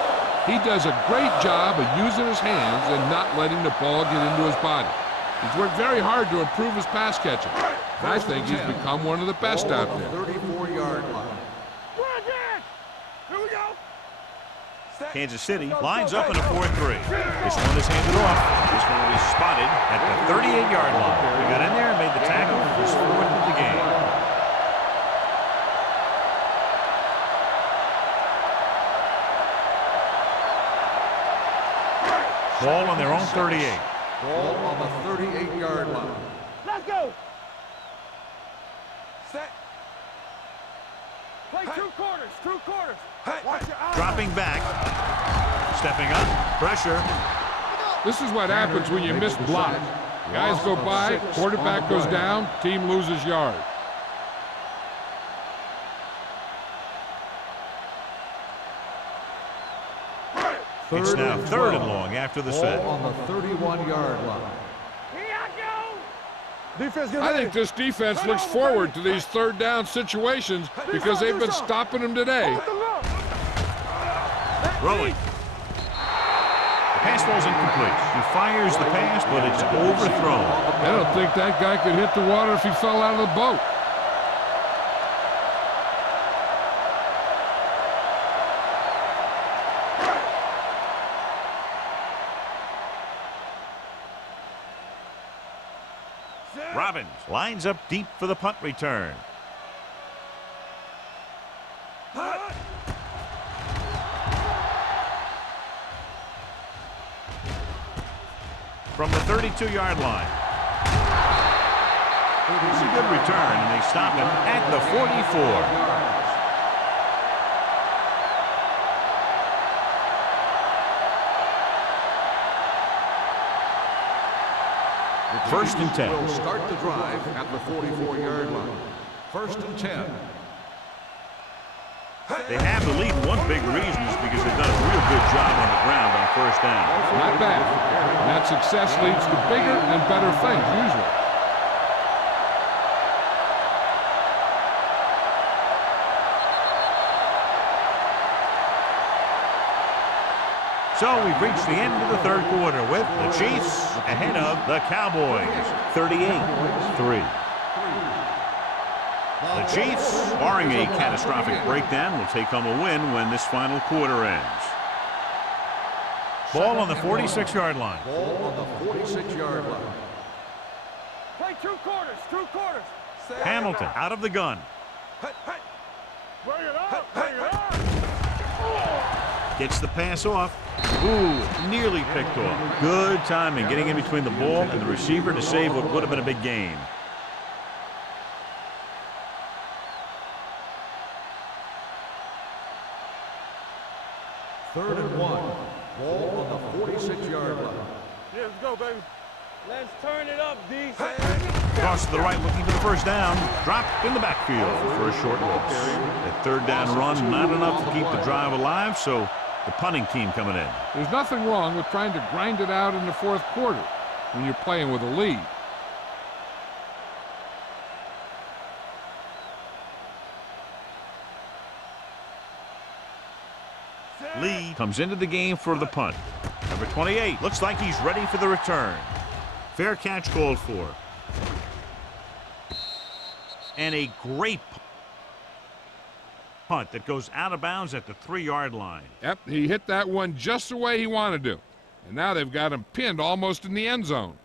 he does a great job of using his hands and not letting the ball get into his body. He's worked very hard to improve his pass catching. And I think he's become one of the best out there. 34-yard line. Here we go. Kansas City lines up in a 4-3. This one is handed off. This one will be spotted at the 38-yard line. He got in there and made the tackle. His 4th of the game. Ball on their own 38. Ball on the 38-yard line. Let's go. Set. Play 2 quarters, 2 quarters. Watch your eyes. Dropping back. Stepping up. Pressure. This is what happens when you miss blocks. Guys go by, quarterback goes down, team loses yard. It's now 3rd and long after the set. Ball on the 31-yard line. Here I go. Defense, get I ready. think this defense looks forward to these 3rd down situations because they've been stopping them today. Rolling. The pass ball's incomplete. He fires the pass, but it's overthrown. I don't think that guy could hit the water if he fell out of the boat. Robbins lines up deep for the punt return. From the 32-yard line. It's a good return, and they stop him at the 44. First and 10. Will start the drive at the 44-yard line. First and 10. They have the lead. One big reason is because they've done a real good job on the ground on first down. Not bad. And that success leads to bigger and better things, usually. So we've reached the end of the 3rd quarter with the Chiefs ahead of the Cowboys, 38-3. The Chiefs, barring a catastrophic breakdown, will take home a win when this final quarter ends. Ball on the 46-yard line. Ball on the 46-yard line. Play 2 quarters, 2 quarters. Hamilton out of the gun. Bring it up, bring it up. Gets the pass off. Ooh, nearly picked off. Good timing, getting in between the ball and the receiver to save what would have been a big gain. Third and 1. Ball on the 46-yard line. Yeah, let's go, baby. Let's turn it up, D. Cross to the right, looking for the first down. Dropped in the backfield for a short loss. That 3rd down run, not enough to keep the drive alive, so the punting team coming in. There's nothing wrong with trying to grind it out in the 4th quarter when you're playing with a lead. Lee comes into the game for the punt. Number 28 looks like he's ready for the return. Fair catch called for. And a great punt that goes out of bounds at the 3-yard line. Yep, he hit that one just the way he wanted to. And now they've got him pinned almost in the end zone.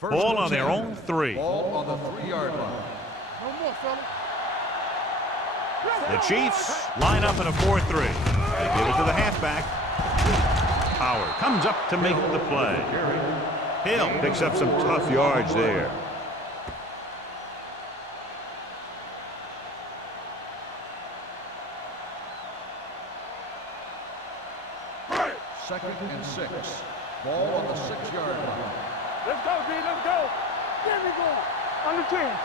Ball on their own 3. Ball on the 3-yard line. No more, fella. The Chiefs line up in a 4-3. They give it to the halfback. Howard comes up to make the play. Hill picks up some tough yards there. Second and 6. Ball on the 6-yard line. Let's go, D. Let's go. There we go. On the 10.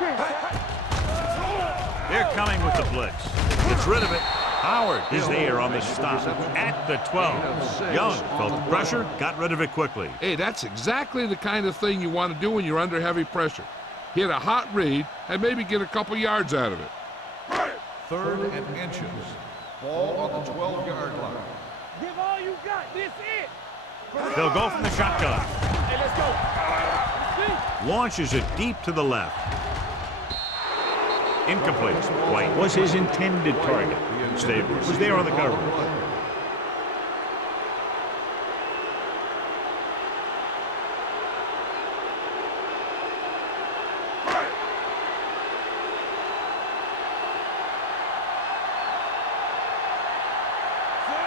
They're coming with the blitz. Gets rid of it. Howard is there on the stop at the 12. Young felt the pressure, got rid of it quickly. Hey, that's exactly the kind of thing you want to do when you're under heavy pressure. Hit a hot read and maybe get a couple yards out of it. Third and inches. Ball on the 12-yard line. Give all you got. This it. They'll go from the shotgun. Hey, let's go. Launches it deep to the left. Incomplete. White was his intended target. Stabler was there on the coverage.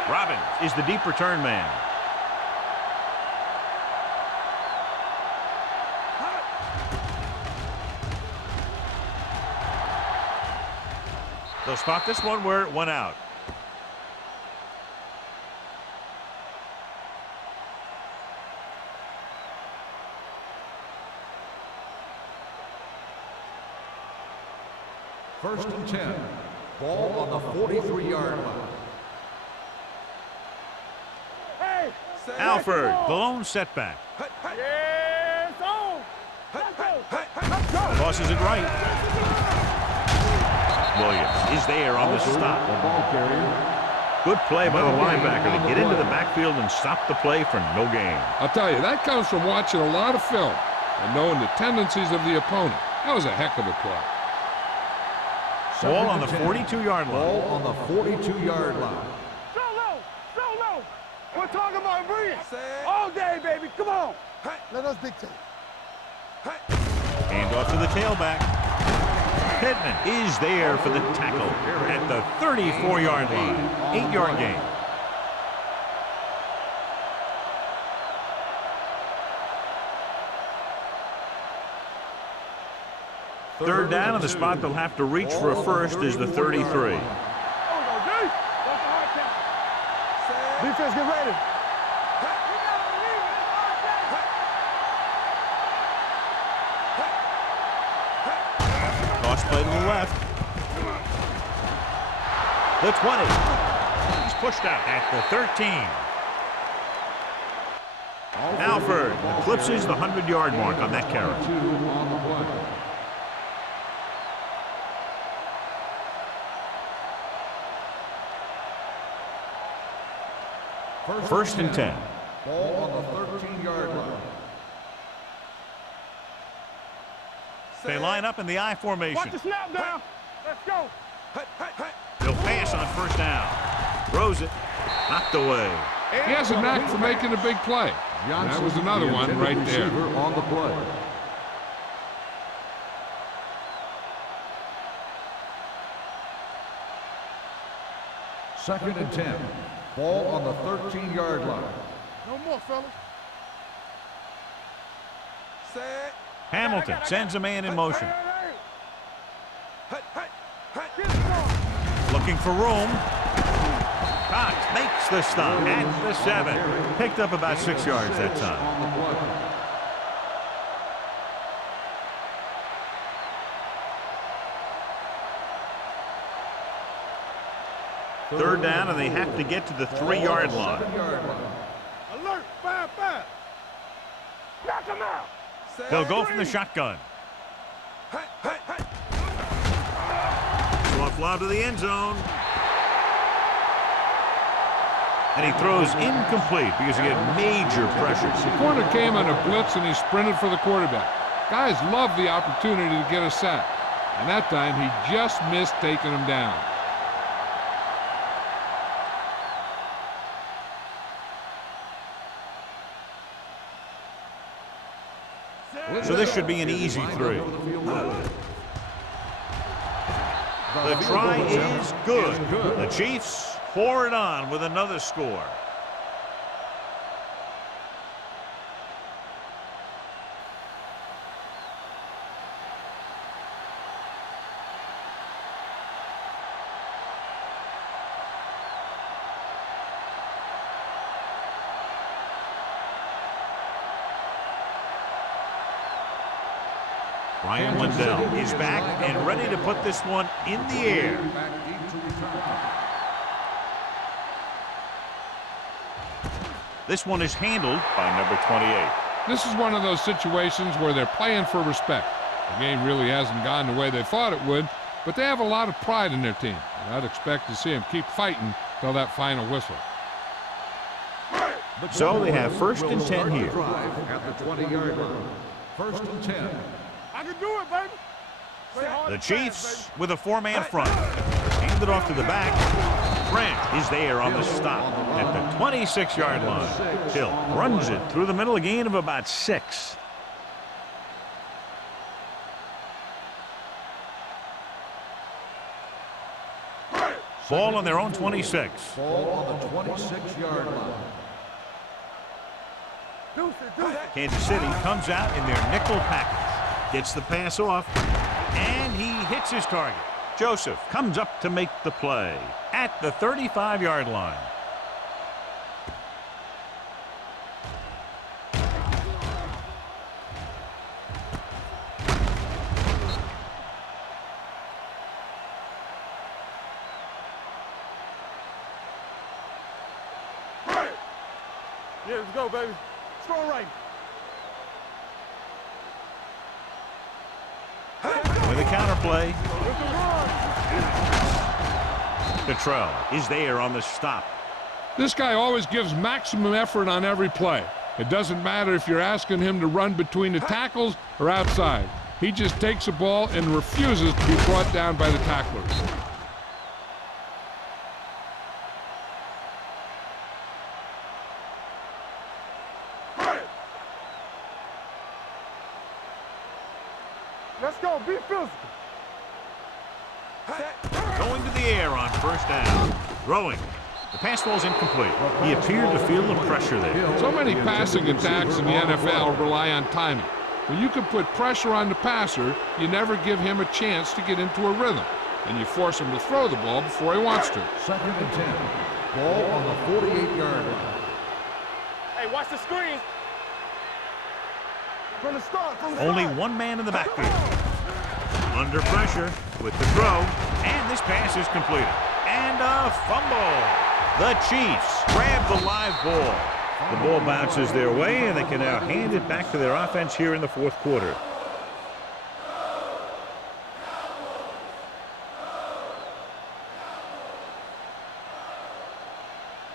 Robbins is the deep return man. They'll spot this one where it went out. First and 10. Ball on the 43-yard line. Hey. Alford, the lone setback. Yes, on. Let's go. Let's go. Tosses it right. Williams is there on the stop. Good play by the linebacker to get into the backfield and stop the play for no gain. I'll tell you, that comes from watching a lot of film and knowing the tendencies of the opponent. That was a heck of a play. Ball on the 42-yard line. Ball on the 42-yard line. Solo. We're talking about brilliant. All day, baby. Come on. Let us dictate. Hand off to the tailback. Pittman is there for the tackle at the 34-yard line. 8-yard gain. Third down, and the spot they'll have to reach for a first is the 33. Defense, get ready. Toss play to the left. The 20. He's pushed out at the 13. Alford eclipses the 100-yard mark on that carry. First and 10. Ball on the 13-yard line. They line up in the I formation. Watch the snap down. Let's go. They'll pass on first down. Throws it. Knocked away. He has a knack for making a big play. And that was another one right there. On the play. Second and 10. Ball on the 13-yard line. No more, fellas. Hamilton sends a man in motion. Looking for room. Cox makes the stop at the 7. Picked up about 6 yards that time. Third down, and they have to get to the 3-yard line. Alert, 5-5. Knock him out. They'll go from the shotgun. Soft lob to the end zone. And he throws incomplete because he had major pressure. The corner came on a blitz and he sprinted for the quarterback. Guys love the opportunity to get a sack, and that time he just missed taking him down. So this should be an easy 3. The try is good. The Chiefs pour it on with another score. Ryan Lindell is back and ready to put this one in the air. This one is handled by number 28. This is one of those situations where they're playing for respect. The game really hasn't gone the way they thought it would, but they have a lot of pride in their team. And I'd expect to see them keep fighting till that final whistle. So they have 1st and 10 here. At the 20-yard line. 1st and 10. I can do it, baby. The Chiefs with a 4-man front. Hand it off to the back. Grant is there on the stop at the 26-yard line. Hill runs it through the middle, a gain of about 6. Ball on their own 26. Ball on the 26-yard line. Kansas City comes out in their nickel package. Gets the pass off, and he hits his target. Joseph comes up to make the play at the 35-yard line. Yeah, let's go, baby. Strong right. With a counter play. Cottrell is there on the stop. This guy always gives maximum effort on every play. It doesn't matter if you're asking him to run between the tackles or outside. He just takes the ball and refuses to be brought down by the tacklers. Let's go. Be physical. Going to the air on 1st down. Throwing. The pass falls incomplete. He appeared to feel the pressure there. So many passing attacks in the NFL rely on timing. When you can put pressure on the passer, you never give him a chance to get into a rhythm, and you force him to throw the ball before he wants to. 2nd and 10. Ball on the 48-yard line. Hey, watch the screens. From the start. Only one man in the backfield. Under pressure with the throw, and this pass is completed. And a fumble. The Chiefs grab the live ball. The ball bounces their way, and they can now hand it back to their offense here in the 4th quarter.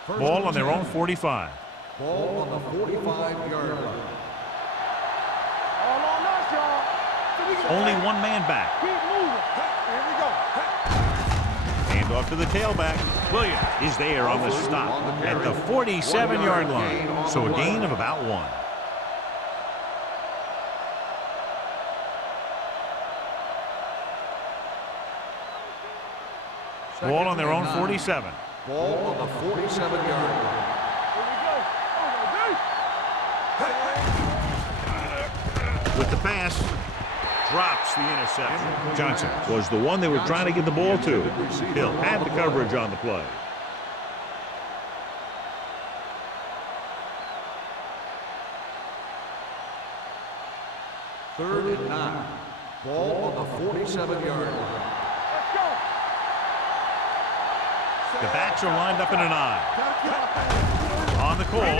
Ball on their own 45. Ball on the 45-yard line. All on us, y'all. Only one man back. Keep moving. Here we go. Hand off to the tailback. Williams is there on the stop at the 47-yard line. So a gain of about 1. Ball on their own 47. Ball on the 47-yard line. With the pass, drops the interception. Johnson was the one they were trying to get the ball to. Hill had the coverage on the play. Third and 9. Ball on the 47-yard line. The backs are lined up in an I. On the call.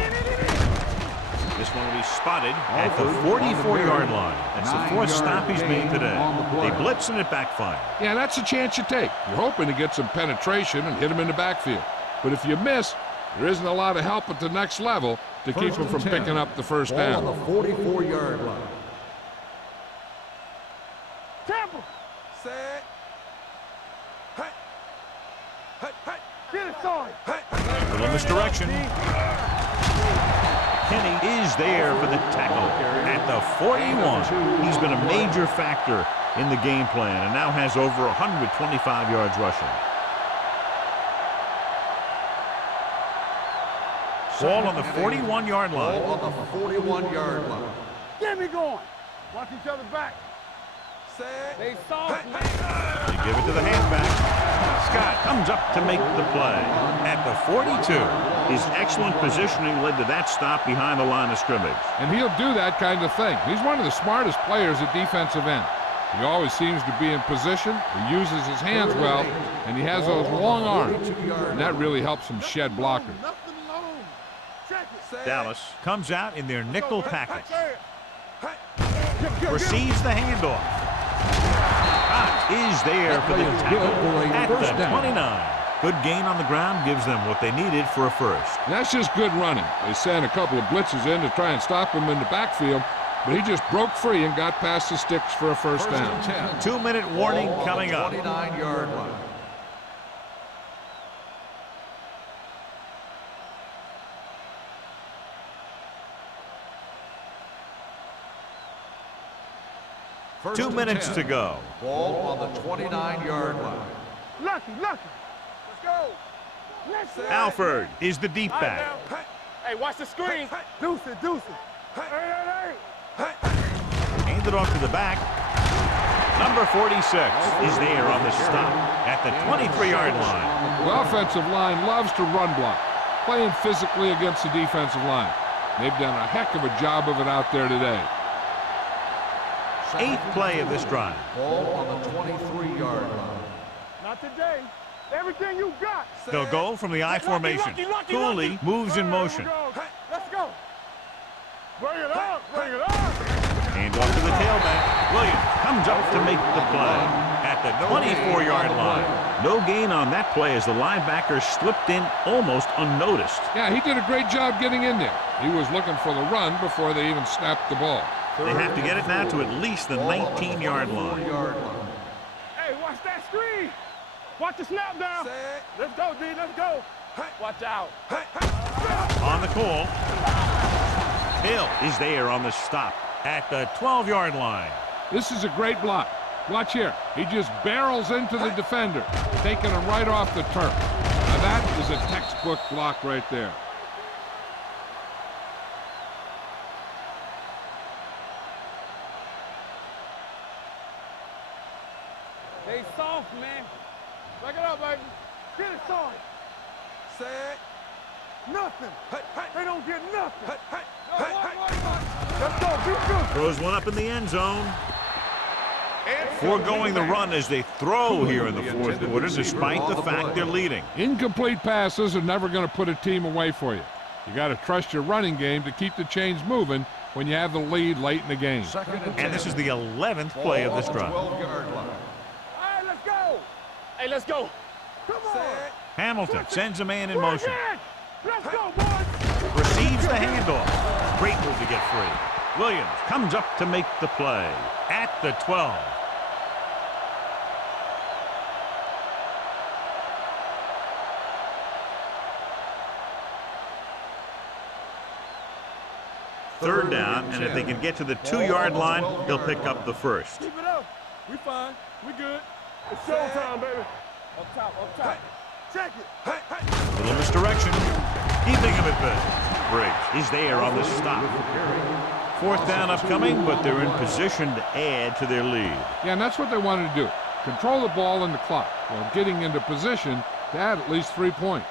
This one will be spotted at the 44-yard line. That's the 4th stop he's made today. They blitz and it backfired. Yeah, that's a chance you take. You're hoping to get some penetration and hit him in the backfield. But if you miss, there isn't a lot of help at the next level to keep him from picking up the 1st down. Ball on the 44-yard line. deflection. Kenny is there for the tackle at the 41. He's been a major factor in the game plan and now has over 125 yards rushing. Ball on the 41-yard line. Ball on the 41-yard line. Get me going. Watch each other back. They soft, man. They give it to the halfback. Scott comes up to make the play at the 42. His excellent positioning led to that stop behind the line of scrimmage. And he'll do that kind of thing. He's one of the smartest players at defensive end. He always seems to be in position. He uses his hands well, and he has those long arms. And that really helps him shed blockers. Dallas comes out in their nickel package. Receives the handoff. Scott is there for the tackle at the 29. Good gain on the ground gives them what they needed for a first. And that's just good running. They sent a couple of blitzes in to try and stop him in the backfield, but he just broke free and got past the sticks for a first down. 2-minute warning coming up. 29-yard line. First 2 minutes 10. to go. Ball on the 29-yard line. Lucky. Let's go. Alford is the deep back. Hey, watch the screen. Deuce it. Hey. Hand it off to the back. Number 46 is there on the stop at the 23-yard line. The offensive line loves to run block, playing physically against the defensive line. They've done a heck of a job of it out there today. 8th play of this drive. Ball on the 23-yard line. Not today. Everything you got. They'll go from the I formation. Cooley moves in motion. Let's go. Bring it up. Hand off to the tailback. Williams comes up to make the play at the 24-yard line. No gain on that play as the linebacker slipped in almost unnoticed. Yeah, he did a great job getting in there. He was looking for the run before they even snapped the ball. They have to get it now to at least the 19-yard line. Hey, watch that screen. Watch the snap down. Let's go, D. Let's go. Watch out. On the call. Hill is there on the stop at the 12-yard line. This is a great block. Watch here. He just barrels into the defender, taking him right off the turf. Now that is a textbook block right there. They soft, man. Back it up, baby. Get it soft. Set. Nothing. They don't get nothing. Let's go. Be good. Throws one up in the end zone. Foregoing the run as they throw here in the fourth quarter, despite the fact they're leading. Incomplete passes are never going to put a team away for you. You got to trust your running game to keep the chains moving when you have the lead late in the game. And this is the 11th play of this drive. All right, let's go. Hey, let's go. Come on. Hamilton sends a man in motion. Let's go, boys. Receives the handoff. Great move to get free. Williams comes up to make the play at the 12. Third down, and if they can get to the 2-yard line, they'll pick up the first. Keep it up. We fine. We good. It's showtime, baby. Up top. Check it. Little misdirection. Keeping him at bay. Briggs is there on the stop. Fourth down upcoming, but they're in position to add to their lead. Yeah, and that's what they wanted to do. Control the ball and the clock while getting into position to add at least 3 points.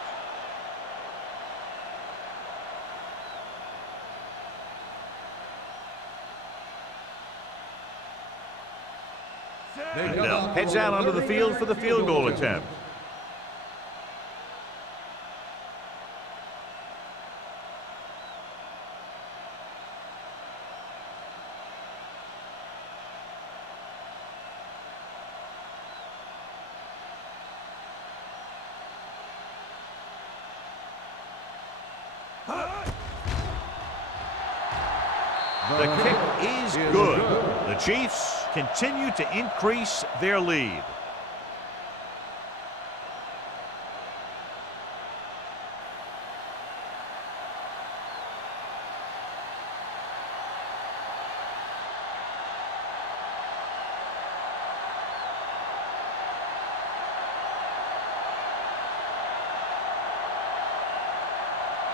Mandel heads out onto the field for the field goal attempt. The kick is good. The Chiefs continue to increase their lead.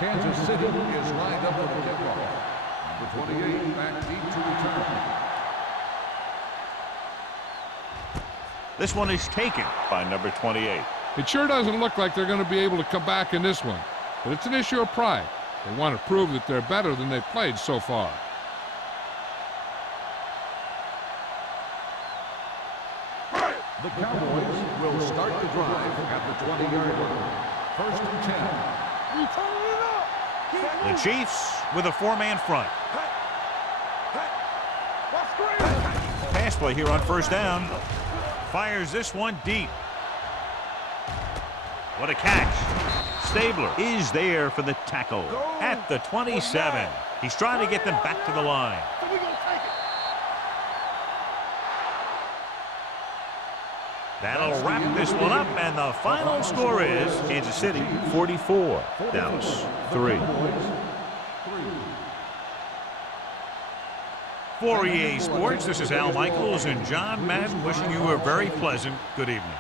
Kansas City is lined up for the kickoff. Number 28, back deep to return. This one is taken by number 28. It sure doesn't look like they're going to be able to come back in this one, but it's an issue of pride. They want to prove that they're better than they've played so far. The Cowboys will start the drive at the 20-yard line. 1st and 10. We turning it up. The Chiefs with a four-man front. Pass play here on 1st down. Fires this one deep. What a catch. Stabler is there for the tackle at the 27. He's trying to get them back to the line. That'll wrap this one up, and the final score is Kansas City 44, Dallas 3. For EA Sports, this is Al Michaels and John Madden wishing you a very pleasant good evening.